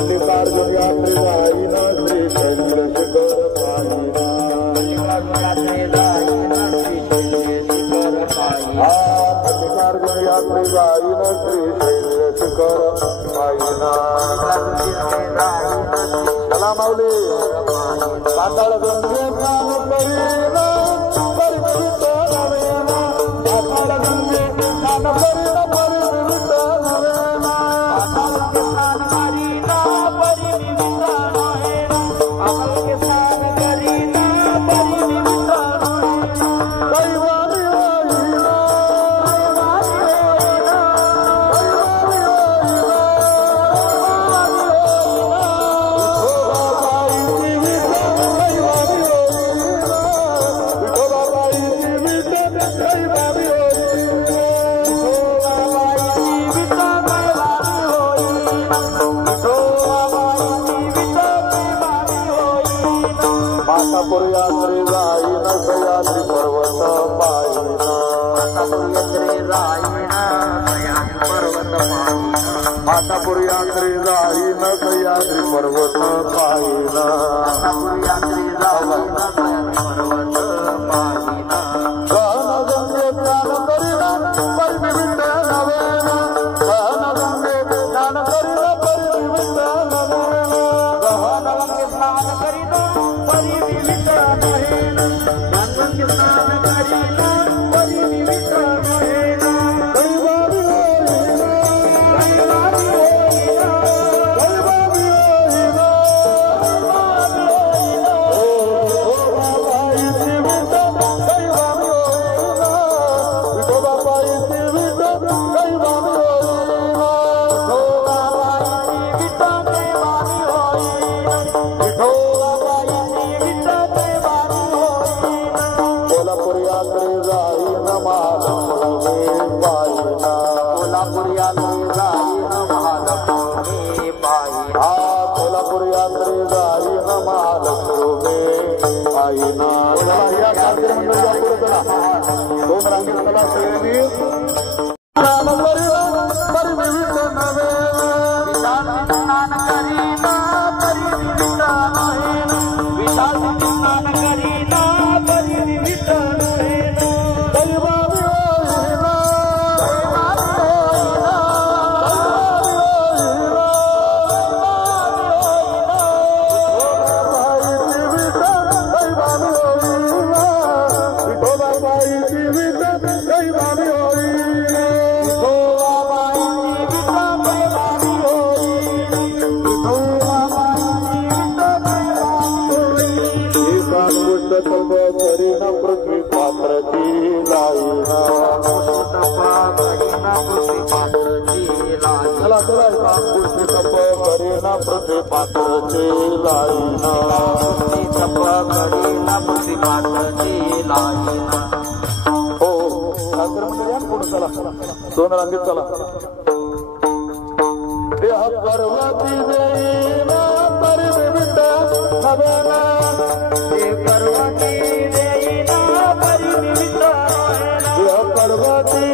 मल्लिकार्जुन यात्री जाईन श्री चंद्रशेखर पाहिना मल्लिकार्जुन यात्री जाईन श्री चंद्रशेखर पाहिना चला माऊली पाताळ गंगे स्नान करीना परिचित नवेना पाताळ गंगे स्नान करीना परिचित नवेना मातापुर यात्री जाईन सह्याद्री पर्वत पाहिना मातापुर यात्री जाईन सह्याद्री पर्वत पाहिना सहन गंगे स्नान करीना परिनिमित्त नवेना सहन गंगे स्नान करीना परिनिमित्त नवेना सहन गंगे स्नान करीना परिनिमित्त नवेना गंगे स्नान करीना परिनिमित्त नवेना दैवादी होईना दैवादी होईना दैवादी होईना ओ बाबा जीवित दैवादी होईना ओ बाबा जीवित दैवादी होईना ओ बाबा जीवित दैवादी होईना ओ बाबा जीवित दैवादी होईना कोल्हापूर यात्री जाईन महालक्ष्मी पाहिना कोल्हापूर यात्री जाईन महालक्ष्मी पाहिना कोल्हापूर यात्री जाईन महालक्ष्मी पाहिना या कार्यक्रम मंडळीच्या पुढे चला दोन रांगेत चला सगळ्यांनी स्नान करीना परिनिमित्त नवेना स्नान करीना परिनिमित्त नवेना स्नान करीना परिनिमित्त नवेना दैवादी होईना दैवादी होईना दैवादी होईना विठोबाबाई जीवित दैवादी होईना विठोबाबाई जीवित दैवादी होईना विठोबाबाई जीवित दैवादी होईना एकान गोष्ट तप करीना पृथ्वी पात्राची लाईना चला चला एकान गोष्ट तप करीना पृथ्वी पात्राची लाईना हो कार्यक्रम पुढे चला दोन रांगेत चला देह पर्वती देईना परिनिमित्त नवेना देह पर्वती देईना परिनिमित्त नवेना देह पर्वती